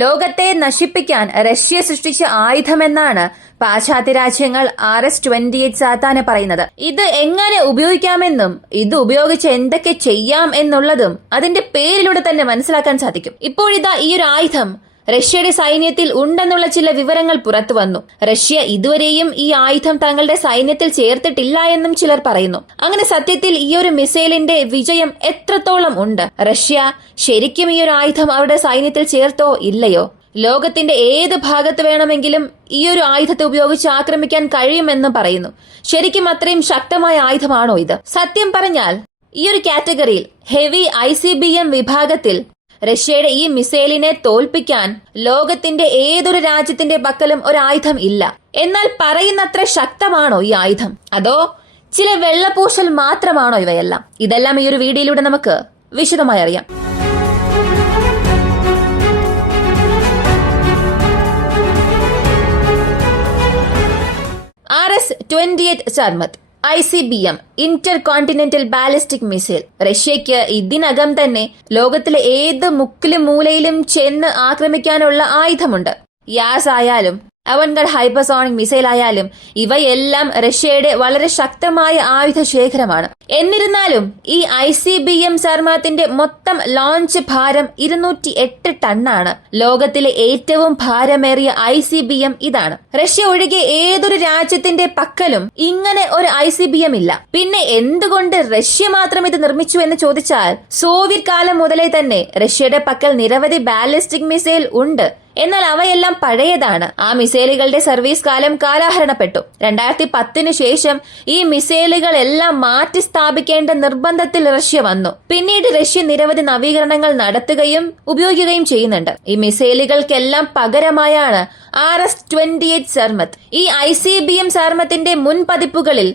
ലോകത്തെ നശിപ്പിക്കാൻ റഷ്യ സൃഷ്ടിച്ച ആയുധമെന്നാണ് പാശ്ചാത്യ രാജ്യങ്ങൾ RS-28 സാത്താന് പറയുന്നത്. ഇത് എങ്ങനെ ഉപയോഗിക്കാമെന്നും ഇത് ഉപയോഗിച്ച് എന്തൊക്കെ ചെയ്യാം എന്നുള്ളതും അതിന്റെ പേരിലൂടെ തന്നെ മനസ്സിലാക്കാൻ സാധിക്കും. ഇപ്പോഴിതാ ഈ ഒരു ആയുധം റഷ്യയുടെ സൈന്യത്തിൽ ഉണ്ടെന്നുള്ള ചില വിവരങ്ങൾ പുറത്തു വന്നു. റഷ്യ ഇതുവരെയും ഈ ആയുധം തങ്ങളുടെ സൈന്യത്തിൽ ചേർത്തിട്ടില്ല എന്നും ചിലർ പറയുന്നു. അങ്ങനെ സത്യത്തിൽ ഈ ഒരു മിസൈലിന്റെ വിജയം എത്രത്തോളം ഉണ്ട്? റഷ്യ ശരിക്കും ഈ ഒരു ആയുധം അവരുടെ സൈന്യത്തിൽ ചേർത്തോ ഇല്ലയോ? ലോകത്തിന്റെ ഏത് ഭാഗത്ത് വേണമെങ്കിലും ഈ ഒരു ആയുധത്തെ ഉപയോഗിച്ച് ആക്രമിക്കാൻ കഴിയുമെന്നും പറയുന്നു. ശരിക്കും അത്രയും ശക്തമായ ആയുധമാണോ ഇത്? സത്യം പറഞ്ഞാൽ ഈ ഒരു കാറ്റഗറിയിൽ ഹെവി ICBM വിഭാഗത്തിൽ റഷ്യയുടെ ഈ മിസൈലിനെ തോൽപ്പിക്കാൻ ലോകത്തിന്റെ ഏതൊരു രാജ്യത്തിന്റെ പക്കലും ഒരു ആയുധം ഇല്ല. എന്നാൽ പറയുന്നത്ര ശക്തമാണോ ഈ ആയുധം? അതോ ചില വെള്ളപൂശൽ മാത്രമാണോ ഇവയെല്ലാം? ഇതെല്ലാം ഈ ഒരു വീഡിയോയിലൂടെ നമുക്ക് വിശദമായി അറിയാം. RS-28 Sarmat ICBM intercontinental ballistic missile. റഷ്യയ്ക്ക് ഇതിനകം തന്നെ ലോകത്തിലെ ഏത് മുക്കിലും മൂലയിലും ചെന്ന് ആക്രമിക്കാനുള്ള ആയുധമുണ്ട്. യാസ് ആയാലും അവൻഗഡ് ഹൈപ്പർസോണിക് മിസൈൽ ആയാലും ഇവയെല്ലാം റഷ്യയുടെ വളരെ ശക്തമായ ആയുധ ശേഖരമാണ്. എന്നിരുന്നാലും ഈ ICBM സർമത്തിന്റെ മൊത്തം ലോഞ്ച് ഭാരം 208 ടണ്ണാണ്. ലോകത്തിലെ ഏറ്റവും ഭാരമേറിയ ICBM ഇതാണ്. റഷ്യ ഒഴികെ ഏതൊരു രാജ്യത്തിന്റെ പക്കലും ഇങ്ങനെ ഒരു ICBM ഇല്ല. പിന്നെ എന്തുകൊണ്ട് റഷ്യ മാത്രം ഇത് നിർമ്മിച്ചു എന്ന് ചോദിച്ചാൽ, സോവിയറ്റ് കാലം മുതലേ തന്നെ റഷ്യയുടെ പക്കൽ നിരവധി ബാലിസ്റ്റിക് മിസൈൽ ഉണ്ട്. എന്നാൽ അവയെല്ലാം പഴയതാണ്. ആ മിസൈലുകളുടെ സർവീസ് കാലം കാലഹരണപ്പെട്ടു. 2010 ശേഷം ഈ മിസൈലുകൾ എല്ലാം മാറ്റി സ്ഥാപിക്കേണ്ട നിർബന്ധത്തിൽ റഷ്യ വന്നു. പിന്നീട് റഷ്യ നിരവധി നവീകരണങ്ങൾ നടത്തുകയും ഉപയോഗിക്കുകയും ചെയ്യുന്നുണ്ട്. ഈ മിസൈലുകൾക്കെല്ലാം പകരമായാണ് RS-28 സർമത്. ഈ ICBM സർമത്തിന്റെ മുൻ പതിപ്പുകളിൽ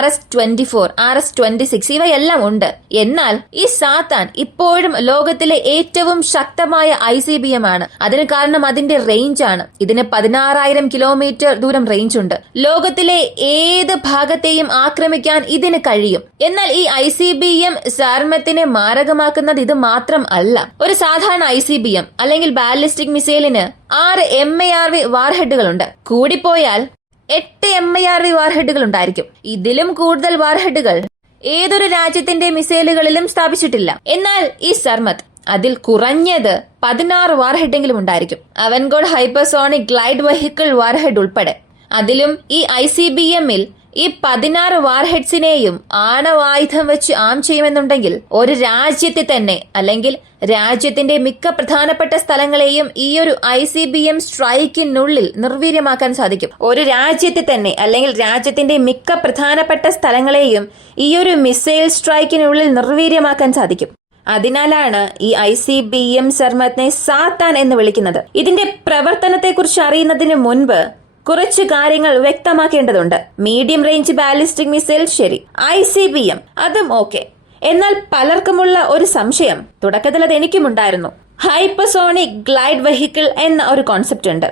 RS-24, RS-26 ഇവയെല്ലാം ഉണ്ട്. എന്നാൽ ഈ സാത്താൻ ഇപ്പോഴും ലോകത്തിലെ ഏറ്റവും ശക്തമായ ICBM ആണ്. അതിന് കാരണം അതിന്റെ റേഞ്ച് ആണ്. ഇതിന് 16,000 കിലോമീറ്റർ ദൂരം റേഞ്ച് ഉണ്ട്. ലോകത്തിലെ ഏത് ഭാഗത്തെയും ആക്രമിക്കാൻ ഇതിന് കഴിയും. എന്നാൽ ഈ ICBM സാർമത്തിനെ മാരകമാക്കുന്നത് ഇത് മാത്രം അല്ല. ഒരു സാധാരണ ICBM അല്ലെങ്കിൽ ബാലിസ്റ്റിക് മിസൈലിന് 6 MIRV വാർഹെഡുകളുണ്ട്. കൂടിപ്പോയാൽ 8 MIRV വാർഹെഡുകൾ ഉണ്ടായിരിക്കും. ഇതിലും കൂടുതൽ വാർഹെഡുകൾ ഏതൊരു രാജ്യത്തിന്റെ മിസൈലുകളിലും സ്ഥാപിച്ചിട്ടില്ല. എന്നാൽ ഈ സർമത് അതിൽ കുറഞ്ഞത് 16 വാർഹെഡെങ്കിലും ഉണ്ടായിരിക്കും. അവൻഗഡ് ഹൈപ്പർസോണിക് ഗ്ലൈഡ് വെഹിക്കിൾ വാർഹെഡ് ഉൾപ്പെടെ. അതിലും ഈ ICBM-ൽ ഈ 16 വാർഹെഡ്സിനെയും ആണവായുധം വെച്ച് ആം ചെയ്യുമെന്നുണ്ടെങ്കിൽ ഒരു രാജ്യത്തെ തന്നെ അല്ലെങ്കിൽ രാജ്യത്തിന്റെ മിക്ക പ്രധാനപ്പെട്ട സ്ഥലങ്ങളെയും ഈ ഒരു ICBM സ്ട്രൈക്കിനുള്ളിൽ നിർവീര്യമാക്കാൻ സാധിക്കും. ഒരു രാജ്യത്തെ തന്നെ അല്ലെങ്കിൽ രാജ്യത്തിന്റെ മിക്ക പ്രധാനപ്പെട്ട സ്ഥലങ്ങളെയും ഈ ഒരു മിസൈൽ സ്ട്രൈക്കിനുള്ളിൽ നിർവീര്യമാക്കാൻ സാധിക്കും. അതിനാലാണ് ഈ ICBM സർമത്തിനെ സാത്താൻ എന്ന് വിളിക്കുന്നത്. ഇതിന്റെ പ്രവർത്തനത്തെക്കുറിച്ച് അറിയുന്നതിന് മുൻപ് കുറച്ച് കാര്യങ്ങൾ വ്യക്തമാക്കേണ്ടതുണ്ട്. മീഡിയം റേഞ്ച് ബാലിസ്റ്റിക് മിസൈൽ ശരി, ICBM അതും ഓക്കെ. എന്നാൽ പലർക്കുമുള്ള ഒരു സംശയം, തുടക്കത്തിൽ അത് എനിക്കുമുണ്ടായിരുന്നു. ഹൈപ്പർസോണിക് ഗ്ലൈഡ് വെഹിക്കിൾ എന്ന ഒരു കോൺസെപ്റ്റ് ഉണ്ട്.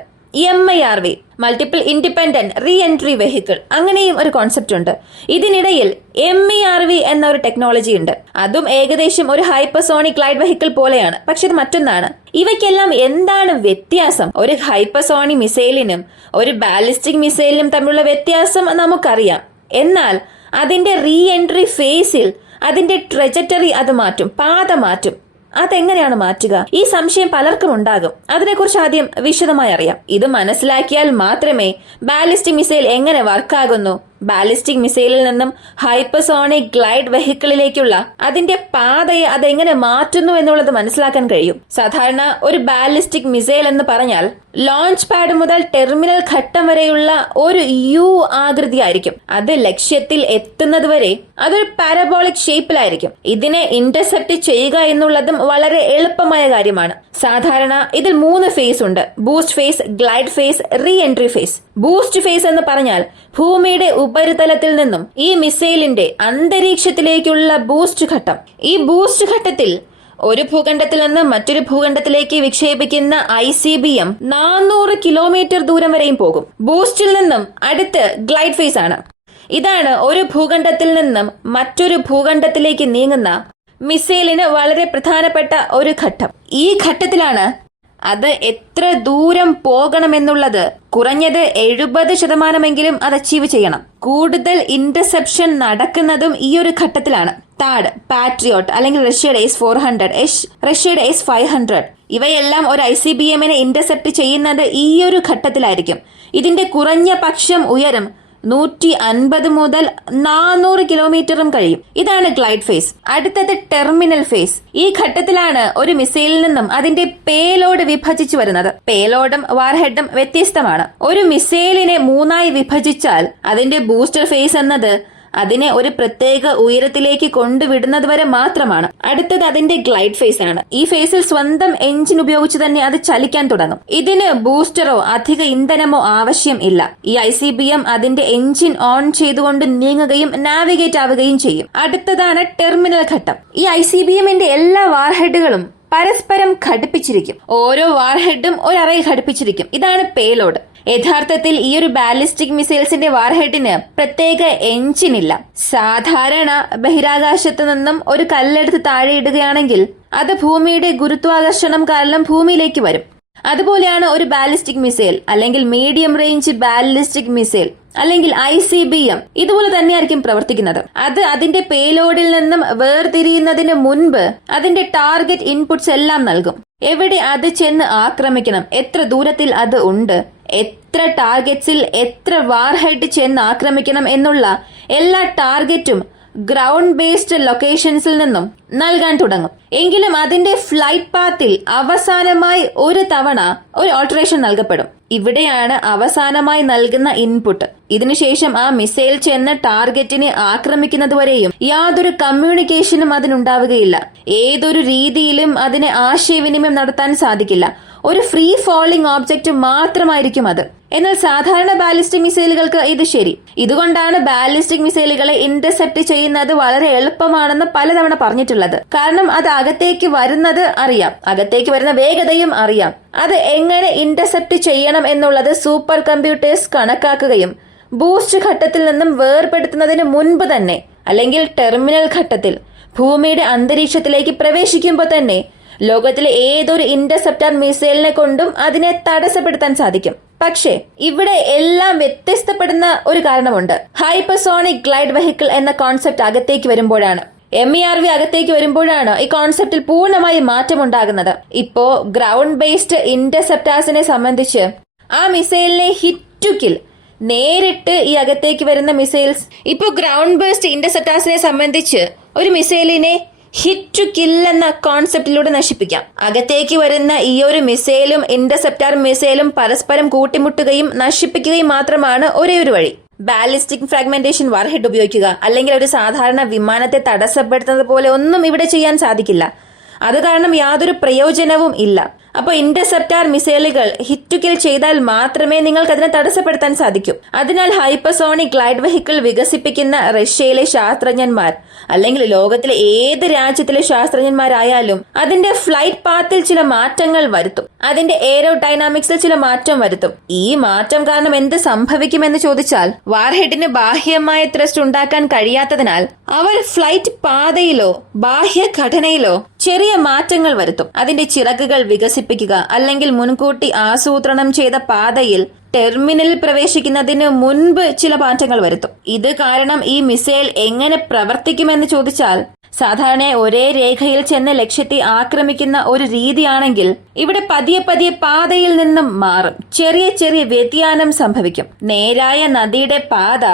MIRV multiple independent re entry vehicle, അങ്ങനെയും ഒരു കോൺസെപ്റ്റ് ഉണ്ട്. ഇതിനിടയിൽ MERV എന്ന ഒരു ടെക്നോളജി ഉണ്ട്. അതും ഏകദേശം ഒരു ഹൈപ്പർസോണിക് ഗ്ലൈഡ് വെഹിക്കിൾ പോലെയാണ്, പക്ഷെ ഇത് മറ്റൊന്നാണ്. ഇവയ്ക്കെല്ലാം എന്താണ് വ്യത്യാസം? ഒരു ഹൈപ്പർസോണിക് മിസൈലിനും ഒരു ബാലിസ്റ്റിക് മിസൈലിനും തമ്മിലുള്ള വ്യത്യാസം നമുക്കറിയാം. എന്നാൽ അതിന്റെ റീ എൻട്രി ഫേസിൽ അതിന്റെ ട്രജറ്ററി അത് മാറ്റും, പാത മാറ്റും. അതെങ്ങനെയാണ് മാറ്റുക? ഈ സംശയം പലർക്കും ഉണ്ടാകും. അതിനെക്കുറിച്ച് ആദ്യം വിശദമായി അറിയാം. ഇത് മനസ്സിലാക്കിയാൽ മാത്രമേ ബാലിസ്റ്റിക് മിസൈൽ എങ്ങനെ വർക്കാകുന്നു, ബാലിസ്റ്റിക് മിസൈലിൽ നിന്നും ഹൈപ്പർസോണിക് ഗ്ലൈഡ് വെഹിക്കിളിലേക്കുള്ള അതിന്റെ പാതയെ അതെങ്ങനെ മാറ്റുന്നു എന്നുള്ളത് മനസ്സിലാക്കാൻ കഴിയും. സാധാരണ ഒരു ബാലിസ്റ്റിക് മിസൈൽ എന്ന് പറഞ്ഞാൽ ലോഞ്ച് പാഡ് മുതൽ ടെർമിനൽ ഘട്ടം വരെയുള്ള ഒരു U ആകൃതി ആയിരിക്കും. അത് ലക്ഷ്യത്തിൽ എത്തുന്നത് വരെ അതൊരു പാരബോളിക് ഷേപ്പിലായിരിക്കും. ഇതിനെ ഇന്റർസെപ്റ്റ് ചെയ്യുക എന്നുള്ളതും വളരെ എളുപ്പമായ കാര്യമാണ്. സാധാരണ ഇതിൽ 3 ഫേസ് ഉണ്ട്: boost phase, glide phase, re entry phase. Boost phase എന്ന് പറഞ്ഞാൽ ഭൂമിയുടെ ഉപരിതലത്തിൽ നിന്നും ഈ മിസൈലിന്റെ അന്തരീക്ഷത്തിലേക്കുള്ള ബൂസ്റ്റ് ഘട്ടം. ഈ ബൂസ്റ്റ് ഘട്ടത്തിൽ ഒരു ഭൂഖണ്ഡത്തിൽ നിന്ന് മറ്റൊരു ഭൂഖണ്ഡത്തിലേക്ക് വിക്ഷേപിക്കുന്ന ICBM 400 കിലോമീറ്റർ ദൂരം വരെയും പോകും. ബൂസ്റ്റിൽ നിന്നും അടുത്ത് ഗ്ലൈഡ് ഫേസ് ആണ്. ഇതാണ് ഒരു ഭൂഖണ്ഡത്തിൽ നിന്നും മറ്റൊരു ഭൂഖണ്ഡത്തിലേക്ക് നീങ്ങുന്ന മിസൈലിന് വളരെ പ്രധാനപ്പെട്ട ഒരു ഘട്ടം. ഈ ഘട്ടത്തിലാണ് അത് എത്ര ദൂരം പോകണമെന്നുള്ളത് കുറഞ്ഞത് 70% അത് അച്ചീവ് ചെയ്യണം. കൂടുതൽ ഇന്റർസെപ്ഷൻ നടക്കുന്നതും ഈ ഒരു ഘട്ടത്തിലാണ്. താഡ്, പാട്രിയോട്ട് അല്ലെങ്കിൽ റഷ്യയുടെ S-400, റഷ്യയുടെ S-500 ഇവയെല്ലാം ഒരു ICBMനെ ഇന്റർസെപ്റ്റ് ചെയ്യുന്നത് ഈ ഒരു ഘട്ടത്തിലായിരിക്കും. ഇതിന്റെ കുറഞ്ഞ പക്ഷം ഉയരം 150 മുതൽ 400 കിലോമീറ്ററും കഴിയും. ഇതാണ് ഗ്ലൈഡ് ഫേസ്. അടുത്തത് ടെർമിനൽ ഫേസ്. ഈ ഘട്ടത്തിലാണ് ഒരു മിസൈലിൽ നിന്നും അതിന്റെ പേലോഡ് വിഭജിച്ചു വരുന്നത്. പേലോഡും വാർഹെഡും വ്യത്യസ്തമാണ്. ഒരു മിസൈലിനെ 3ആയി വിഭജിച്ചാൽ അതിന്റെ ബൂസ്റ്റർ ഫേസ് എന്നത് അതിനെ ഒരു പ്രത്യേക ഉയരത്തിലേക്ക് കൊണ്ടുവിടുന്നത് വരെ മാത്രമാണ്. അടുത്തത് അതിന്റെ ഗ്ലൈഡ് ഫേസ് ആണ്. ഈ ഫേസിൽ സ്വന്തം എഞ്ചിൻ ഉപയോഗിച്ച് തന്നെ അത് ചലിക്കാൻ തുടങ്ങും. ഇതിന് ബൂസ്റ്ററോ അധിക ഇന്ധനമോ ആവശ്യം ഇല്ല. ഈ ICBM അതിന്റെ എഞ്ചിൻ ഓൺ ചെയ്തുകൊണ്ട് നീങ്ങുകയും നാവിഗേറ്റ് ആവുകയും ചെയ്യും. അടുത്തതാണ് ടെർമിനൽ ഘട്ടം. ഈ ICBMന്റെ എല്ലാ വാർഹെഡുകളും പരസ്പരം ഘടിപ്പിച്ചിരിക്കും. ഓരോ വാർഹെഡും ഒരു അറയിൽ ഘടിപ്പിച്ചിരിക്കും. ഇതാണ് പേലോഡ്. യഥാർത്ഥത്തിൽ ഈ ഒരു ബാലിസ്റ്റിക് മിസൈൽസിന്റെ വാർഹെഡിന് പ്രത്യേക എഞ്ചിൻ ഇല്ല. സാധാരണ ബഹിരാകാശത്ത് നിന്നും ഒരു കല്ലെടുത്ത് താഴെ ഇടുകയാണെങ്കിൽ അത് ഭൂമിയുടെ ഗുരുത്വാകർഷണം കാരണം ഭൂമിയിലേക്ക് വരും. അതുപോലെയാണ് ഒരു ബാലിസ്റ്റിക് മിസൈൽ അല്ലെങ്കിൽ മീഡിയം റേഞ്ച് ബാലിസ്റ്റിക് മിസൈൽ അല്ലെങ്കിൽ ICBM ഇതുപോലെ തന്നെയായിരിക്കും പ്രവർത്തിക്കുന്നത്. അത് അതിന്റെ പേലോഡിൽ നിന്നും വേർതിരിയുന്നതിന് മുൻപ് അതിന്റെ ടാർഗറ്റ് ഇൻപുട്സ് എല്ലാം നൽകും. എവിടെ അത് ചെന്ന് ആക്രമിക്കണം, എത്ര ദൂരത്തിൽ അത് ഉണ്ട്, എത്ര ടാർഗറ്റ്സിൽ എത്ര വാർഹെഡ് ചെന്ന് ആക്രമിക്കണം എന്നുള്ള എല്ലാ ടാർഗറ്റും ഗ്രൗണ്ട് ബേസ്ഡ് ലൊക്കേഷൻസിൽ നിന്നും നൽകാൻ തുടങ്ങും. എങ്കിലും അതിന്റെ ഫ്ലൈറ്റ് പാത്തിൽ അവസാനമായി ഒരു തവണ ഒരു ഓൾട്ടറേഷൻ നൽകപ്പെടും. ഇവിടെയാണ് അവസാനമായി നൽകുന്ന ഇൻപുട്ട്. ഇതിനുശേഷം ആ മിസൈൽ ചെന്ന് ടാർഗറ്റിനെ ആക്രമിക്കുന്നതുവരെയും യാതൊരു കമ്മ്യൂണിക്കേഷനും അതിനുണ്ടാവുകയില്ല. ഏതൊരു രീതിയിലും അതിന് ആശയവിനിമയം നടത്താൻ സാധിക്കില്ല. ഒരു ഫ്രീ ഫോളിംഗ് ഓബ്ജക്റ്റ് മാത്രമായിരിക്കും അത്. എന്നാൽ സാധാരണ ബാലിസ്റ്റിക് മിസൈലുകൾക്ക് ഇത് ശരി. ഇതുകൊണ്ടാണ് ബാലിസ്റ്റിക് മിസൈലുകളെ ഇന്റർസെപ്റ്റ് ചെയ്യുന്നത് വളരെ എളുപ്പമാണെന്ന് പലതവണ പറഞ്ഞിട്ടുള്ളത്. കാരണം അത് അകത്തേക്ക് വരുന്നത് അറിയാം, അകത്തേക്ക് വരുന്ന വേഗതയും അറിയാം. അത് എങ്ങനെ ഇന്റർസെപ്റ്റ് ചെയ്യണം എന്നുള്ളത് സൂപ്പർ കമ്പ്യൂട്ടേഴ്സ് കണക്കാക്കുകയും ബൂസ്റ്റ് ഘട്ടത്തിൽ നിന്നും വേർപെടുത്തുന്നതിന് മുൻപ് തന്നെ അല്ലെങ്കിൽ ടെർമിനൽ ഘട്ടത്തിൽ ഭൂമിയുടെ അന്തരീക്ഷത്തിലേക്ക് പ്രവേശിക്കുമ്പോൾ തന്നെ ലോകത്തിലെ ഏതൊരു ഇന്റർസെപ്റ്റർ മിസൈലിനെ കൊണ്ടും അതിനെ തടസ്സപ്പെടുത്താൻ സാധിക്കും. പക്ഷേ ഇവിടെ എല്ലാം വ്യത്യസ്തപ്പെടുന്ന ഒരു കാരണമുണ്ട്. ഹൈപ്പർസോണിക് ഗ്ലൈഡ് വെഹിക്കിൾ എന്ന കോൺസെപ്റ്റ് അകത്തേക്ക് വരുമ്പോഴാണ്, MERV അകത്തേക്ക് വരുമ്പോഴാണ് ഈ കോൺസെപ്റ്റിൽ പൂർണ്ണമായി മാറ്റമുണ്ടാകുന്നത്. ഇപ്പോ ഗ്രൗണ്ട് ബേസ്ഡ് ഇന്റർസെപ്റ്റേഴ്സിനെ സംബന്ധിച്ച് ആ മിസൈലിനെ ഹിറ്റ് ടു കിൽ നേരിട്ട് ഈ അകത്തേക്ക് വരുന്ന മിസൈൽസ്, ഇപ്പോ ഗ്രൗണ്ട് ബേസ്ഡ് ഇന്റർസെപ്റ്റേഴ്സിനെ സംബന്ധിച്ച് ഒരു മിസൈലിനെ ഹിറ്റ് ടു കിൽ എന്ന കോൺസെപ്റ്റിലൂടെ നശിപ്പിക്കാം. അകത്തേക്ക് വരുന്ന ഈ ഒരു മിസൈലും ഇന്റർസെപ്റ്റർ മിസൈലും പരസ്പരം കൂട്ടിമുട്ടുകയും നശിപ്പിക്കുകയും മാത്രമാണ് ഒരേ ഒരു വഴി. ബാലിസ്റ്റിക് ഫ്രാഗ്മെന്റേഷൻ വാർഹെഡ് ഉപയോഗിക്കുക അല്ലെങ്കിൽ ഒരു സാധാരണ വിമാനത്തെ തടസ്സപ്പെടുത്തുന്നത് പോലെ ഒന്നും ഇവിടെ ചെയ്യാൻ സാധിക്കില്ല. അത് കാരണം യാതൊരു പ്രയോജനവും ഇല്ല. അപ്പോൾ ഇന്റർസെപ്റ്റർ മിസൈലുകൾ ഹിറ്റ് ടു കിൽ ചെയ്താൽ മാത്രമേ നിങ്ങൾക്ക് അതിനെ തടസ്സപ്പെടുത്താൻ സാധിക്കൂ. അതിനാൽ ഹൈപ്പർസോണിക് ഗ്ലൈഡ് വെഹിക്കിൾ വികസിപ്പിക്കുന്ന റഷ്യയിലെ ശാസ്ത്രജ്ഞന്മാർ അല്ലെങ്കിൽ ലോകത്തിലെ ഏത് രാജ്യത്തിലെ ശാസ്ത്രജ്ഞന്മാരായാലും അതിന്റെ ഫ്ലൈറ്റ് പാത്തിൽ ചില മാറ്റങ്ങൾ വരുത്തും. അതിന്റെ എയറോഡൈനാമിക്സിൽ ചില മാറ്റം വരുത്തും. ഈ മാറ്റം കാരണം എന്ത് സംഭവിക്കുമെന്ന് ചോദിച്ചാൽ, വാർഹെഡിന് ബാഹ്യമായ ത്രസ്റ്റ് ഉണ്ടാക്കാൻ കഴിയാത്തതിനാൽ അവർ ഫ്ലൈറ്റ് പാതയിലോ ബാഹ്യ ഘടനയിലോ ചെറിയ മാറ്റങ്ങൾ വരുത്തും. അതിന്റെ ചിറകുകൾ വികസിപ്പിക്കുക അല്ലെങ്കിൽ മുൻകൂട്ടി ആസൂത്രണം ചെയ്ത പാതയിൽ ടെർമിനലിൽ പ്രവേശിക്കുന്നതിന് മുൻപ് ചില മാറ്റങ്ങൾ വരുത്തും. ഇത് കാരണം ഈ മിസൈൽ എങ്ങനെ പ്രവർത്തിക്കുമെന്ന് ചോദിച്ചാൽ, സാധാരണ ഒരേ രേഖയിൽ ചെന്ന് ലക്ഷ്യത്തെ ആക്രമിക്കുന്ന ഒരു രീതിയാണെങ്കിൽ ഇവിടെ പതിയെ പതിയെ പാതയിൽ നിന്നും മാറും. ചെറിയ ചെറിയ വ്യതിയാനം സംഭവിക്കും. നേരായ നദിയുടെ പാത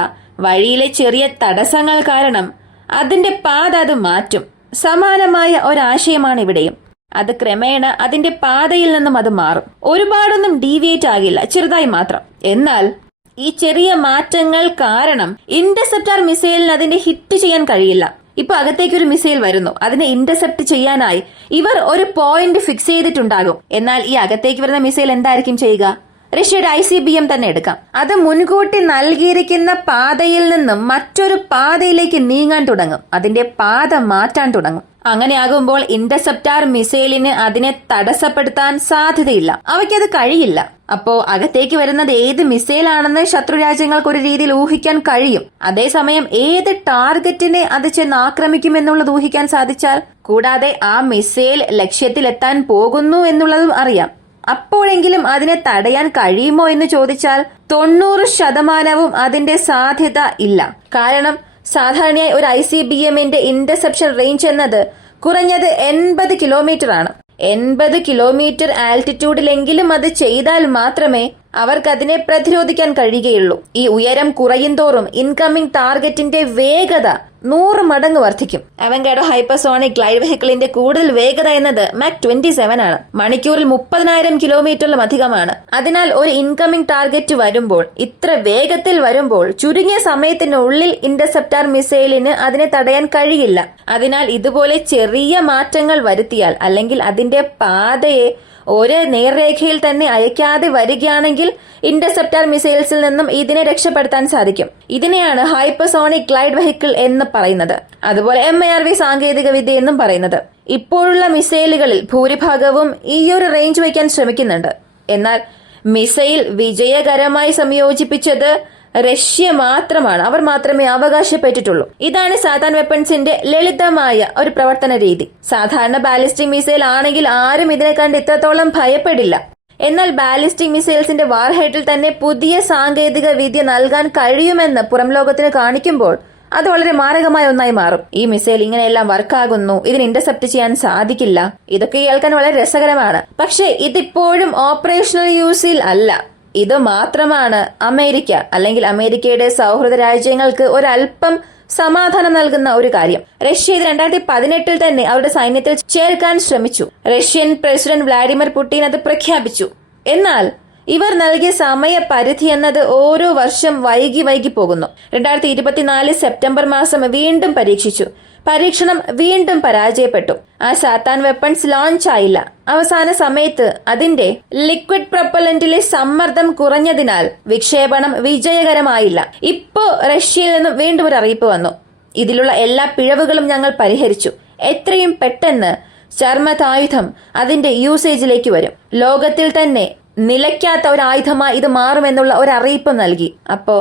വഴിയിലെ ചെറിയ തടസ്സങ്ങൾ കാരണം അതിന്റെ പാത അത് മാറ്റും. സമാനമായ ഒരാശയമാണ് ഇവിടെയും. അത് ക്രമേണ അതിന്റെ പാതയിൽ നിന്നും അത് മാറും. ഒരുപാടൊന്നും ഡീവിയേറ്റ് ആകില്ല, ചെറുതായി മാത്രം. എന്നാൽ ഈ ചെറിയ മാറ്റങ്ങൾ കാരണം ഇന്റർസെപ്റ്റർ മിസൈലിന് അതിന്റെ ഹിറ്റ് ചെയ്യാൻ കഴിയില്ല. ഇപ്പൊ അകത്തേക്ക് ഒരു മിസൈൽ വരുന്നു, അതിനെ ഇന്റർസെപ്റ്റ് ചെയ്യാനായി ഇവർ ഒരു പോയിന്റ് ഫിക്സ് ചെയ്തിട്ടുണ്ടാകും. എന്നാൽ ഈ അകത്തേക്ക് വരുന്ന മിസൈൽ എന്തായിരിക്കും ചെയ്യുക? റഷ്യയുടെ ICBM തന്നെ എടുക്കാം. അത് മുൻകൂട്ടി നൽകിയിരിക്കുന്ന പാതയിൽ നിന്നും മറ്റൊരു പാതയിലേക്ക് നീങ്ങാൻ തുടങ്ങും. അതിന്റെ പാത മാറ്റാൻ തുടങ്ങും. അങ്ങനെയാകുമ്പോൾ ഇന്റർസെപ്റ്റർ മിസൈലിന് അതിനെ തടസ്സപ്പെടുത്താൻ സാധ്യതയില്ല. അവയ്ക്കത് കഴിയില്ല. അപ്പോ അകത്തേക്ക് വരുന്നത് ഏത് മിസൈൽ ആണെന്ന് ശത്രു രാജ്യങ്ങൾക്ക് ഒരു രീതിയിൽ ഊഹിക്കാൻ കഴിയും. അതേസമയം ഏത് ടാർഗറ്റിനെ അത് ചെന്ന് ആക്രമിക്കുമെന്നുള്ളത് ഊഹിക്കാൻ സാധിച്ചാൽ, കൂടാതെ ആ മിസൈൽ ലക്ഷ്യത്തിലെത്താൻ പോകുന്നു എന്നുള്ളതും അറിയാം. അപ്പോഴെങ്കിലും അതിനെ തടയാൻ കഴിയുമോ എന്ന് ചോദിച്ചാൽ 90% അതിന്റെ സാധ്യത ഇല്ല. കാരണം സാധാരണയായി ഒരു ICBMന്റെ ഇന്റർസെപ്ഷൻ റേഞ്ച് എന്നത് കുറഞ്ഞത് 80 കിലോമീറ്റർ ആണ്. 80 കിലോമീറ്റർ ആൾട്ടിറ്റ്യൂഡിലെങ്കിലും അത് ചെയ്താൽ മാത്രമേ അവർക്കതിനെ പ്രതിരോധിക്കാൻ കഴിയുകയുള്ളൂ. ഈ ഉയരം കുറയുന്തോറും ഇൻകമിംഗ് ടാർഗറ്റിന്റെ വേഗത 100 മടങ്ങ് വർദ്ധിക്കും. അവൻഗാഡോ ഹൈപ്പർസോണിക് ഗ്ലൈഡ് വെഹിക്കിളിന്റെ കൂടുതൽ വേഗത എന്നത് മാക് 27 ആണ്. മണിക്കൂറിൽ 30,000 കിലോമീറ്ററിലും അധികമാണ്. അതിനാൽ ഒരു ഇൻകമിംഗ് ടാർഗറ്റ് വരുമ്പോൾ, ഇത്ര വേഗത്തിൽ വരുമ്പോൾ ചുരുങ്ങിയ സമയത്തിനുള്ളിൽ ഇന്റർസെപ്റ്റർ മിസൈലിന് അതിനെ തടയാൻ കഴിയില്ല. അതിനാൽ ഇതുപോലെ ചെറിയ മാറ്റങ്ങൾ വരുത്തിയാൽ, അല്ലെങ്കിൽ അതിന്റെ പാതയെ ഒരേ നേർരേഖയിൽ തന്നെ അയക്കാതെ വരികയാണെങ്കിൽ ഇന്റർസെപ്റ്റർ മിസൈൽസിൽ നിന്നും ഇതിനെ രക്ഷപ്പെടുത്താൻ സാധിക്കും. ഇതിനെയാണ് ഹൈപ്പർസോണിക് ഗ്ലൈഡ് വെഹിക്കിൾ എന്ന് പറയുന്നത്. അതുപോലെ MIRV സാങ്കേതിക വിദ്യ എന്നും പറയുന്നത്. ഇപ്പോഴുള്ള മിസൈലുകളിൽ ഭൂരിഭാഗവും ഈയൊരു റേഞ്ച് വയ്ക്കാൻ ശ്രമിക്കുന്നുണ്ട്. എന്നാൽ മിസൈൽ വിജയകരമായി സംയോജിപ്പിച്ചത് റഷ്യ മാത്രമാണ്. അവർ മാത്രമേ അവകാശപ്പെട്ടിട്ടുള്ളൂ. ഇതാണ് സാത്താൻ വെപ്പൺസിന്റെ ലളിതമായ ഒരു പ്രവർത്തന രീതി. സാധാരണ ബാലിസ്റ്റിക് മിസൈൽ ആണെങ്കിൽ ആരും ഇതിനെ കണ്ട് ഇത്രത്തോളം ഭയപ്പെടില്ല. എന്നാൽ ബാലിസ്റ്റിക് മിസൈൽസിന്റെ വാർഹെഡിൽ തന്നെ പുതിയ സാങ്കേതിക വിദ്യ നൽകാൻ കഴിയുമെന്ന് പുറം ലോകത്തിന് കാണിക്കുമ്പോൾ അത് വളരെ മാരകമായ ഒന്നായി മാറും. ഈ മിസൈൽ ഇങ്ങനെയെല്ലാം വർക്കാകുന്നു, ഇതിന് ഇന്റർസെപ്റ്റ് ചെയ്യാൻ സാധിക്കില്ല, ഇതൊക്കെ കേൾക്കാൻ വളരെ രസകരമാണ്. പക്ഷെ ഇതിപ്പോഴും ഓപ്പറേഷണൽ യൂസിൽ അല്ല. ഇത് മാത്രമാണ് അമേരിക്ക, അല്ലെങ്കിൽ അമേരിക്കയുടെ സൗഹൃദ രാജ്യങ്ങൾക്ക് ഒരല്പം സമാധാനം നൽകുന്ന ഒരു കാര്യം. റഷ്യ ഇത് 2018 തന്നെ അവരുടെ സൈന്യത്തിൽ ചേർക്കാൻ ശ്രമിച്ചു. റഷ്യൻ പ്രസിഡന്റ് വ്ളാഡിമിർ പുടിൻ അത് പ്രഖ്യാപിച്ചു. എന്നാൽ ഇവർ നൽകിയ സമയപരിധി എന്നത് ഓരോ വർഷം വൈകി പോകുന്നു. 2024 സെപ്റ്റംബർ മാസം വീണ്ടും പരീക്ഷിച്ചു. പരീക്ഷണം വീണ്ടും പരാജയപ്പെട്ടു. ആ സാത്താൻ വെപ്പൺസ് ലോഞ്ച് ആയില്ല. അവസാന സമയത്ത് അതിന്റെ ലിക്വിഡ് പ്രൊപ്പലന്റിലെ സമ്മർദ്ദം കുറഞ്ഞതിനാൽ വിക്ഷേപണം വിജയകരമായില്ല. ഇപ്പോ റഷ്യയിൽ നിന്നും വീണ്ടും ഒരു അറിയിപ്പ് വന്നു. ഇതിലുള്ള എല്ലാ പിഴവുകളും ഞങ്ങൾ പരിഹരിച്ചു. എത്രയും പെട്ടെന്ന് ചർമ്മതായുധം അതിന്റെ യൂസേജിലേക്ക് വരും. ലോകത്തിൽ തന്നെ നിലയ്ക്കാത്ത ഒരു ആയുധമായി ഇത് മാറുമെന്നുള്ള ഒരു അറിയിപ്പ് നൽകി. അപ്പോ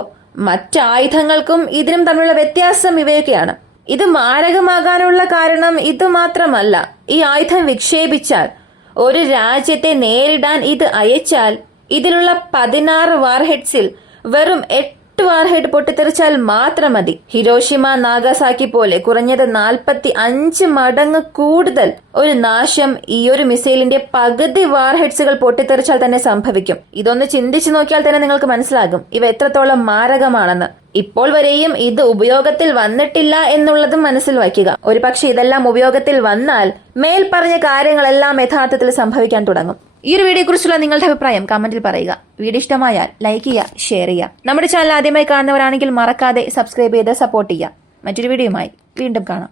മറ്റ് ആയുധങ്ങൾക്കും ഇതിനും തമ്മിലുള്ള വ്യത്യാസം ഇവയൊക്കെയാണ്. ഇത് മാരകമാകാനുള്ള കാരണം ഇത് മാത്രമല്ല. ഈ ആയുധം വിക്ഷേപിച്ചാൽ, ഒരു രാജ്യത്തെ നേരിടാൻ ഇത് അയച്ചാൽ, ഇതിലുള്ള 16 വാർഹെഡ്സിൽ വെറും 8 വാർഹെഡ് പൊട്ടിത്തെറിച്ചാൽ മാത്രം മതി. ഹിരോഷിമ നാഗസാക്കി പോലെ കുറഞ്ഞത് 45 മടങ്ങ് കൂടുതൽ ഒരു നാശം ഈ ഒരു മിസൈലിന്റെ പകുതി വാർഹെഡ്സുകൾ പൊട്ടിത്തെറിച്ചാൽ തന്നെ സംഭവിക്കും. ഇതൊന്ന് ചിന്തിച്ചു നോക്കിയാൽ തന്നെ നിങ്ങൾക്ക് മനസ്സിലാകും ഇവ എത്രത്തോളം മാരകമാണെന്ന്. ഇപ്പോൾ വരെയും ഇത് ഉപയോഗത്തിൽ വന്നിട്ടില്ല എന്നുള്ളതും മനസ്സിൽ വയ്ക്കുക. ഒരു പക്ഷെ ഇതെല്ലാം ഉപയോഗത്തിൽ വന്നാൽ മേൽപ്പറഞ്ഞ കാര്യങ്ങളെല്ലാം യഥാർത്ഥത്തിൽ സംഭവിക്കാൻ തുടങ്ങും. ഈ ഒരു വീഡിയോയെ കുറിച്ചുള്ള നിങ്ങളുടെ അഭിപ്രായം കമന്റിൽ പറയുക. വീഡിയോ ഇഷ്ടമായാൽ ലൈക്ക് ചെയ്യുക, ഷെയർ ചെയ്യുക. നമ്മുടെ ചാനൽ ആദ്യമായി കാണുന്നവരാണെങ്കിൽ മറക്കാതെ സബ്സ്ക്രൈബ് ചെയ്ത് സപ്പോർട്ട് ചെയ്യുക. മറ്റൊരു വീഡിയോയുമായി വീണ്ടും കാണാം.